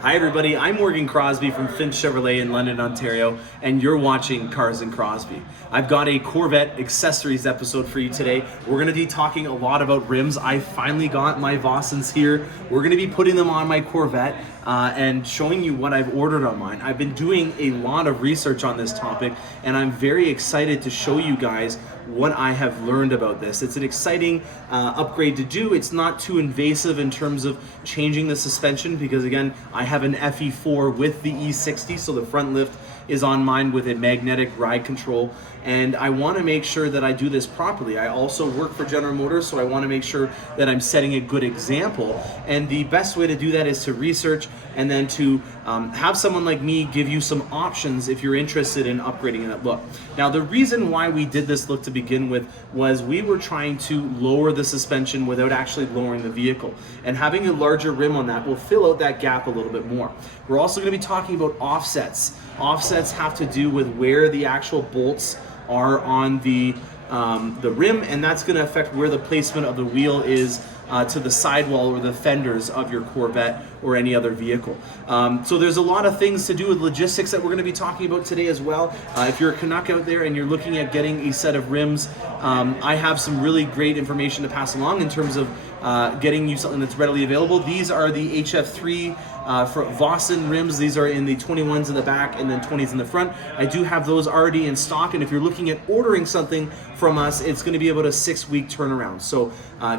Hi everybody, I'm Morgan Crosby from Finch Chevrolet in London, Ontario, and you're watching Cars and Crosby. I've got a Corvette accessories episode for you today. We're going to be talking a lot about rims. I finally got my Vossens here. We're going to be putting them on my Corvette and showing you what I've ordered on mine. I've been doing a lot of research on this topic, and I'm very excited to show you guys what I have learned about this. It's an exciting upgrade to do. It's not too invasive in terms of changing the suspension because again, I have an FE4 with the E60, so the front lift is on mine with a magnetic ride control, and I want to make sure that I do this properly. I also work for General Motors, so I want to make sure that I'm setting a good example, and the best way to do that is to research and then to have someone like me give you some options if you're interested in upgrading that look. Now, the reason why we did this look to begin with was we were trying to lower the suspension without actually lowering the vehicle, and having a larger rim on that will fill out that gap a little bit more. We're also going to be talking about offsets. Offsets have to do with where the actual bolts are on the rim, and that's going to affect where the placement of the wheel is to the sidewall or the fenders of your Corvette or any other vehicle. So there's a lot of things to do with logistics that we're going to be talking about today as well. If you're a Canuck out there and you're looking at getting a set of rims, I have some really great information to pass along in terms of getting you something that's readily available. These are the HF3 for Vossen rims. These are in the 21s in the back and then 20s in the front. I do have those already in stock, and if you're looking at ordering something from us, it's going to be about a 6-week turnaround. So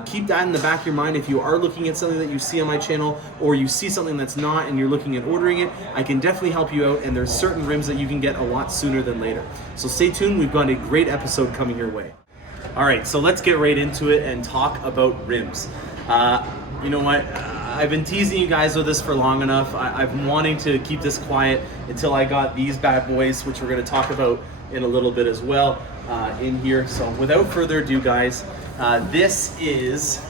keep that in the back of your mind. If you are looking at something that you see on my channel, or you see something that's not and you're looking at ordering it, I can definitely help you out, and there's certain rims that you can get a lot sooner than later. So stay tuned, we've got a great episode coming your way. All right, so let's get right into it and talk about rims. You know what? I've been teasing you guys with this for long enough. I've been wanting to keep this quiet until I got these bad boys, which we're going to talk about in a little bit as well in here. So without further ado, guys, this is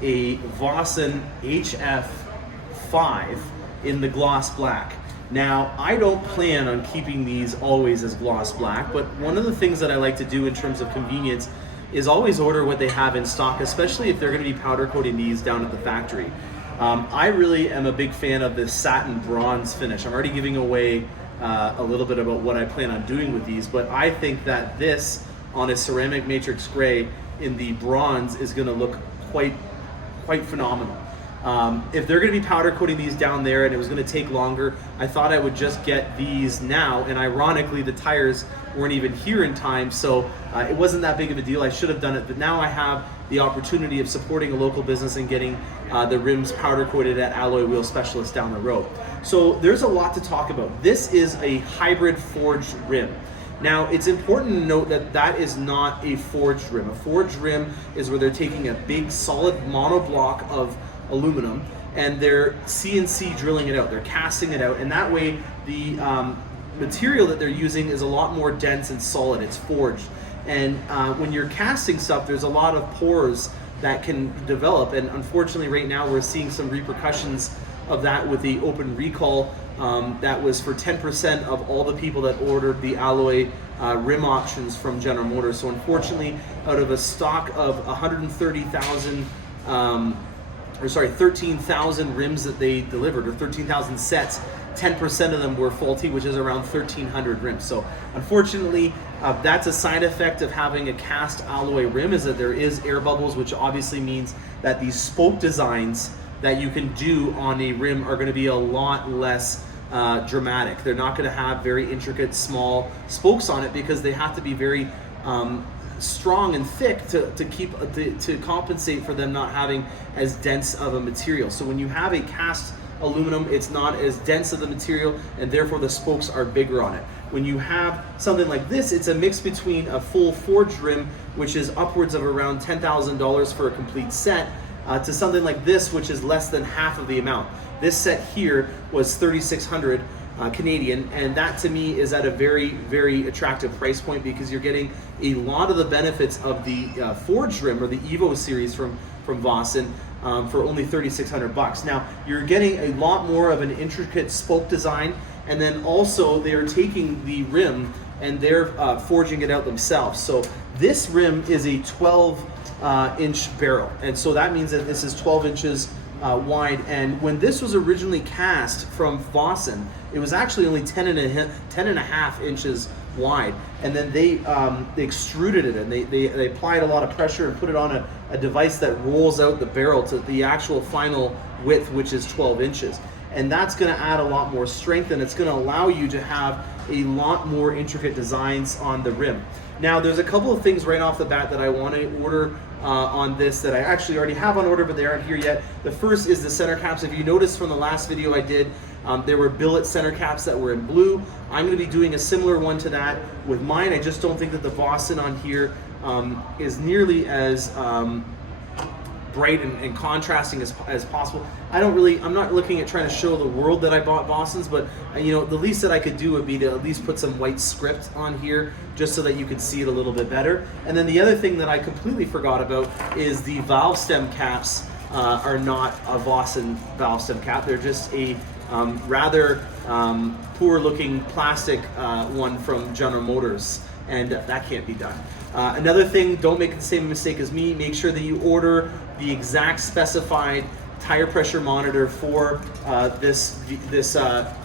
a Vossen HF5 in the gloss black. Now, I don't plan on keeping these always as gloss black, but one of the things that I like to do in terms of convenience is always order what they have in stock, especially if they're going to be powder coating these down at the factory. I really am a big fan of this satin bronze finish. I'm already giving away a little bit about what I plan on doing with these, but I think that this on a ceramic matrix gray in the bronze is going to look quite phenomenal. If they're going to be powder coating these down there and it was going to take longer, I thought I would just get these now, and ironically the tires weren't even here in time, so it wasn't that big of a deal. I should have done it, but now I have the opportunity of supporting a local business and getting the rims powder coated at Alloy Wheel Specialist down the road. So there's a lot to talk about. This is a hybrid forged rim. Now, it's important to note that that is not a forged rim. A forged rim is where they're taking a big solid monoblock of aluminum and they're CNC drilling it out. They're casting it out, and that way the material that they're using is a lot more dense and solid. It's forged, and when you're casting stuff, there's a lot of pores that can develop, and unfortunately right now we're seeing some repercussions of that with the open recall that was for 10% of all the people that ordered the alloy rim options from General Motors. So unfortunately, out of a stock of 13,000 rims that they delivered, or 13,000 sets, 10% of them were faulty, which is around 1,300 rims. So unfortunately, that's a side effect of having a cast alloy rim, is that there is air bubbles, which obviously means that these spoke designs that you can do on a rim are going to be a lot less dramatic. They're not going to have very intricate small spokes on it because they have to be very strong and thick to compensate for them not having as dense of a material. So when you have a cast aluminum, it's not as dense of the material, and therefore the spokes are bigger on it. When you have something like this, it's a mix between a full forged rim, which is upwards of around $10,000 for a complete set, to something like this, which is less than half of the amount. This set here was $3,600 Canadian, and that to me is at a very attractive price point because you're getting a lot of the benefits of the forged rim or the Evo series from Vossen for only $3,600. Now you're getting a lot more of an intricate spoke design, and then also they're taking the rim and they're forging it out themselves. So this rim is a 12 inch barrel, and so that means that this is 12 inches wide. And when this was originally cast from Vossen, it was actually only 10.5 inches wide. And then they extruded it, and they applied a lot of pressure and put it on a device that rolls out the barrel to the actual final width, which is 12 inches. And that's going to add a lot more strength, and it's going to allow you to have a lot more intricate designs on the rim. Now, there's a couple of things right off the bat that I want to order on this that I actually already have on order, but they aren't here yet. The first is the center caps. If you noticed from the last video I did, there were billet center caps that were in blue. I'm going to be doing a similar one to that with mine. I just don't think that the Vossen on here is nearly as bright and contrasting as possible. I'm not looking at trying to show the world that I bought Vossens, but the least that I could do would be to at least put some white script on here just so that you could see it a little bit better. And then the other thing that I completely forgot about is the valve stem caps are not a Vossen valve stem cap. They're just a rather poor looking plastic one from General Motors, and that can't be done. Another thing, don't make the same mistake as me. Make sure that you order the exact specified tire pressure monitor for this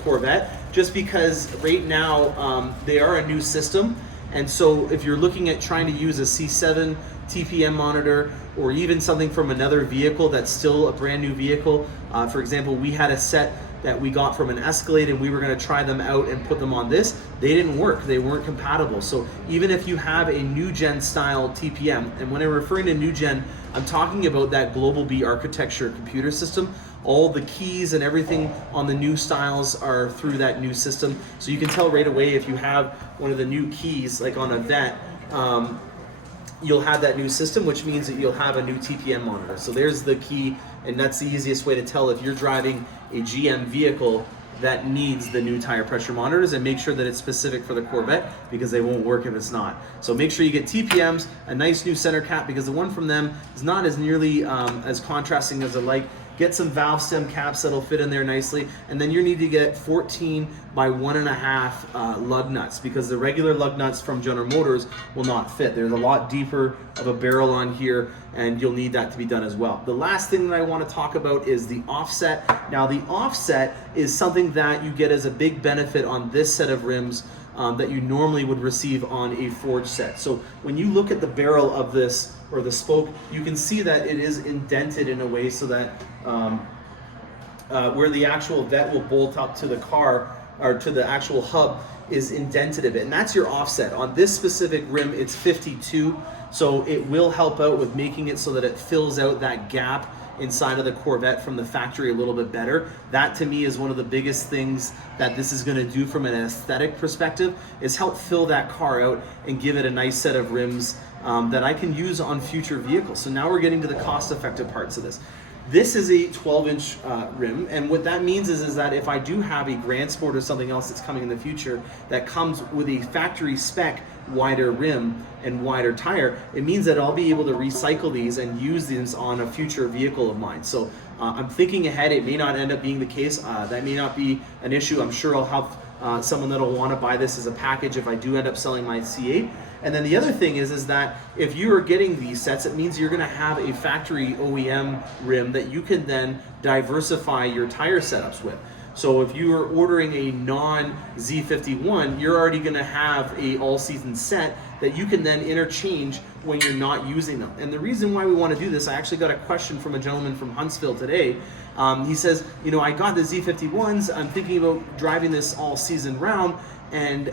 Corvette, just because right now they are a new system, and so if you're looking at trying to use a C7 TPM monitor or even something from another vehicle that's still a brand new vehicle, for example, we had a set that we got from an Escalade and we were going to try them out and put them on this. They didn't work. They weren't compatible. So even if you have a new gen style TPM, and when I'm referring to new gen, I'm talking about that Global B architecture computer system. All the keys and everything on the new styles are through that new system. So you can tell right away if you have one of the new keys, like on a Vet, you'll have that new system, which means that you'll have a new TPM monitor. So there's the key, and that's the easiest way to tell if you're driving a GM vehicle that needs the new tire pressure monitors, and make sure that it's specific for the Corvette, because they won't work if it's not. So make sure you get TPMs, a nice new center cap, because the one from them is not as nearly as contrasting as I like. Get some valve stem caps that'll fit in there nicely, and then you need to get 14 by 1.5 lug nuts, because the regular lug nuts from General Motors will not fit. There's a lot deeper of a barrel on here, and you'll need that to be done as well. The last thing that I want to talk about is the offset. Now, the offset is something that you get as a big benefit on this set of rims that you normally would receive on a forged set. So when you look at the barrel of this, or the spoke, you can see that it is indented in a way so that where the actual vet will bolt up to the car, or to the actual hub, is indented a bit, and that's your offset. On this specific rim, it's 52, so it will help out with making it so that it fills out that gap inside of the Corvette from the factory a little bit better. That to me is one of the biggest things that this is going to do from an aesthetic perspective, is help fill that car out and give it a nice set of rims that I can use on future vehicles. So now we're getting to the cost-effective parts of this. This is a 12-inch rim, and what that means is that if I do have a Grand Sport or something else that's coming in the future that comes with a factory spec wider rim and wider tire, it means that I'll be able to recycle these and use these on a future vehicle of mine. So I'm thinking ahead. It may not end up being the case. That may not be an issue. I'm sure I'll have someone that'll want to buy this as a package if I do end up selling my C8. And then the other thing is that if you are getting these sets, it means you're going to have a factory OEM rim that you can then diversify your tire setups with. So if you are ordering a non-Z51, you're already going to have a all-season set that you can then interchange when you're not using them. And the reason why we want to do this, I actually got a question from a gentleman from Huntsville today. He says, I got the Z51s, I'm thinking about driving this all season round, and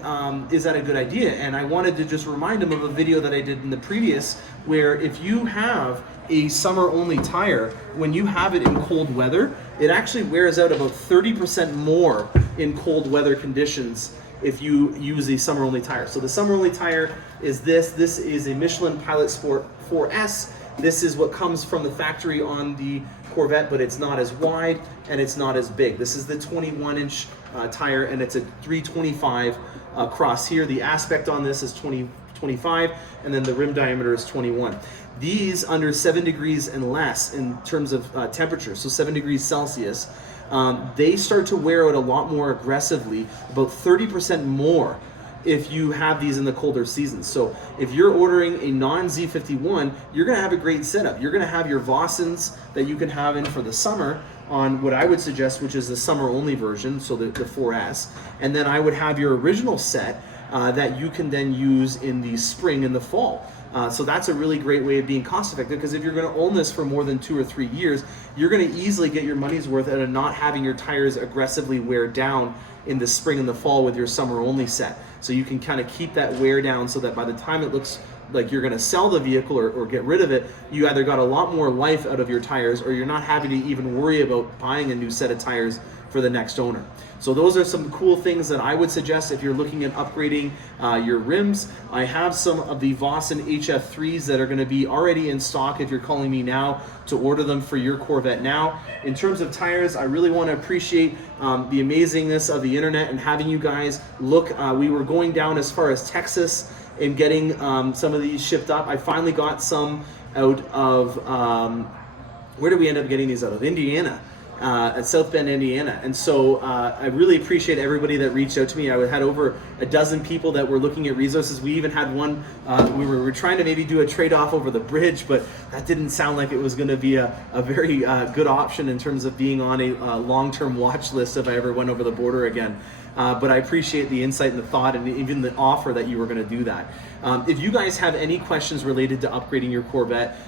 is that a good idea? And I wanted to just remind him of a video that I did in the previous, where if you have a summer only tire, when you have it in cold weather, it actually wears out about 30% more in cold weather conditions if you use a summer only tire. So the summer only tire is this. This is a Michelin Pilot Sport 4S. This is what comes from the factory on the Corvette, but it's not as wide and it's not as big. This is the 21-inch tire, and it's a 325 across here. The aspect on this is 25, and then the rim diameter is 21. These under 7 degrees and less in terms of temperature, so 7 degrees Celsius, they start to wear out a lot more aggressively, about 30% more if you have these in the colder seasons. So if you're ordering a non-Z51, you're going to have a great setup. You're going to have your Vossens that you can have in for the summer on what I would suggest, which is the summer only version, so the 4S. And then I would have your original set that you can then use in the spring and the fall. So that's a really great way of being cost effective, because if you're going to own this for more than 2 or 3 years, you're going to easily get your money's worth out of not having your tires aggressively wear down in the spring and the fall with your summer only set. So you can kind of keep that wear down so that by the time it looks like you're going to sell the vehicle or get rid of it, you either got a lot more life out of your tires, or you're not having to even worry about buying a new set of tires for the next owner. So those are some cool things that I would suggest if you're looking at upgrading your rims. I have some of the Vossen HF3s that are going to be already in stock if you're calling me now to order them for your Corvette now. In terms of tires, I really want to appreciate the amazingness of the internet and having you guys look. We were going down as far as Texas in getting some of these shipped up. I finally got some out of, where did we end up getting these out of? Indiana. At South Bend, Indiana. And so I really appreciate everybody that reached out to me. I had over a dozen people that were looking at resources. We even had one, we were trying to maybe do a trade-off over the bridge, but that didn't sound like it was going to be a very good option in terms of being on a long-term watch list if I ever went over the border again. But I appreciate the insight and the thought and even the offer that you were going to do that. If you guys have any questions related to upgrading your Corvette,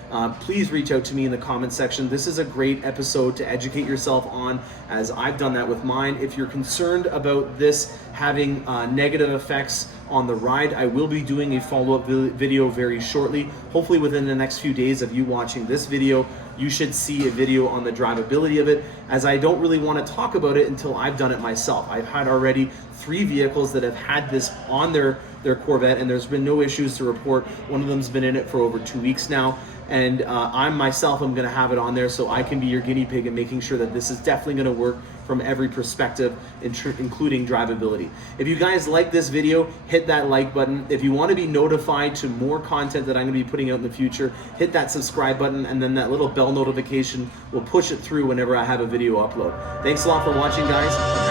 please reach out to me in the comment section. This is a great episode to educate yourself on, as I've done that with mine. If you're concerned about this having negative effects on the ride, I will be doing a follow-up video very shortly. Hopefully within the next few days of you watching this video, you should see a video on the drivability of it, as I don't really want to talk about it until I've done it myself. I've had already 3 vehicles that have had this on their Corvette, and there's been no issues to report. One of them's been in it for over 2 weeks now, and I myself am going to have it on there so I can be your guinea pig in making sure that this is definitely going to work from every perspective, including drivability. If you guys like this video, hit that like button. If you want to be notified to more content that I'm going to be putting out in the future, hit that subscribe button, and then that little bell notification will push it through whenever I have a video upload. Thanks a lot for watching, guys.